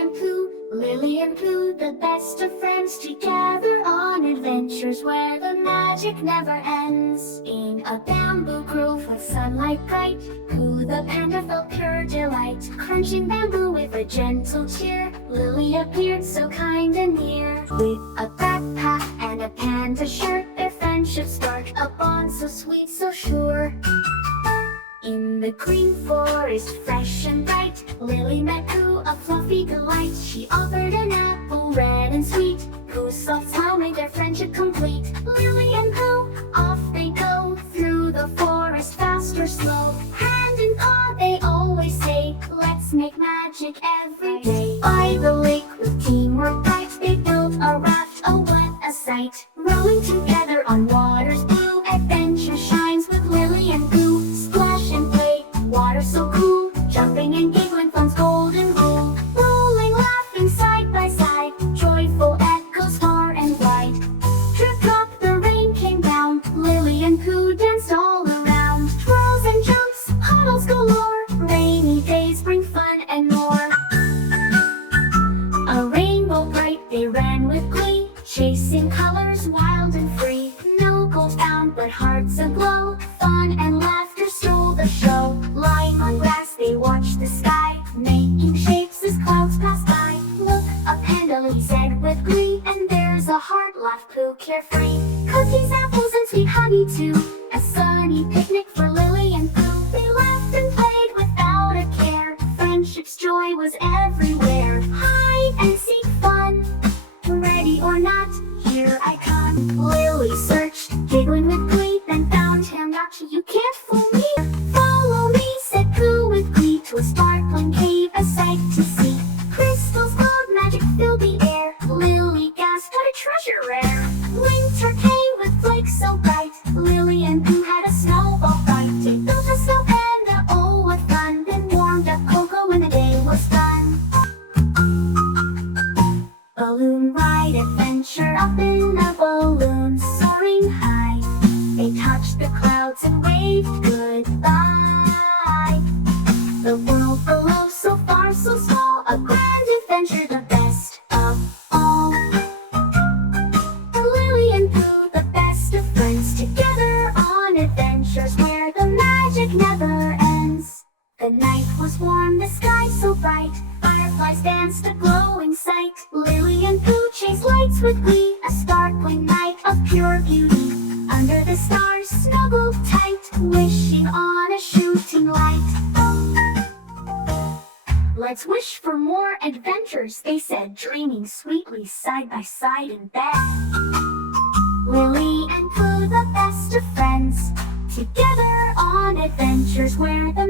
and Pooh, Lily and Pooh, the best of friends, together on adventures where the magic never ends. In a bamboo grove with sunlight bright, Pooh the panda felt pure delight. Crunching bamboo with a gentle cheer, Lily appeared so kind and near. With a backpack and a panda shirt, their friendship sparked a bond so sweet, so sure. In the green forest, fresh and bright, Lily met Pooh, a fluffy delight. She offered an apple red and sweet. Pooh's soft smile made their friendship complete. Lily and Pooh, off they go, through the forest, fast or slow. Hand in paw, they always say, let's make magic every day. By the lake with teamwork bright, they built a raft, oh what a sight. Rowing together on waters blue, adventure shines with Lily and Pooh. Splash and play, water so cool, jumping and giggling, fun's golden rule. Rolling, laughing side by side, joyful echoes far and wide. Drip drop, the rain came down, Lily and Pooh danced all around. Twirls and jumps, puddles galore, rainy days bring fun and more. A rainbow bright, they ran with glee, chasing colors wild and free. No gold bound, but hearts aglow, fun and laughter stole the show. Lying on grass, they watched the sky, making shapes as clouds passed by. Look, a panda, Lily said with glee, and there's a heart, laughed Pooh carefree. Cookies, apples, and sweet honey too, a sunny picnic for Lily and Pooh. They laughed and played without a care, friendship's joy was everywhere. Hide and seek fun, ready or not, here I come. Lily searched, giggling with glee, then found him. Gotcha, you can't fool me. Follow me, said Pooh with glee, to a sparkling cave, a sight to see. Crystals glowed, magic filled the air. Lily gasped, what a treasure rare. Winter came with flakes so bright, Lily and Pooh had a snowball fight. They built a snow panda, oh what fun, then warmed up cocoa when the day was done. Balloon ride, adventure up in a balloon, soaring high. They touched the clouds and waved goodbye. The world below, so far, so small, a grand adventure, the best of all. Lily and Pooh, the best of friends, together on adventures where the magic never ends. The night was warm, the sky so bright, fireflies danced, a glowing sight. Lily and Pooh chased lights with glee, a sparkling night of pure beauty. Under the stars, snuggled tight, wishing on a shooting light. Let's wish for more adventures, they said, dreaming sweetly side by side in bed. Lily and Pooh, the best of friends, together on adventures where the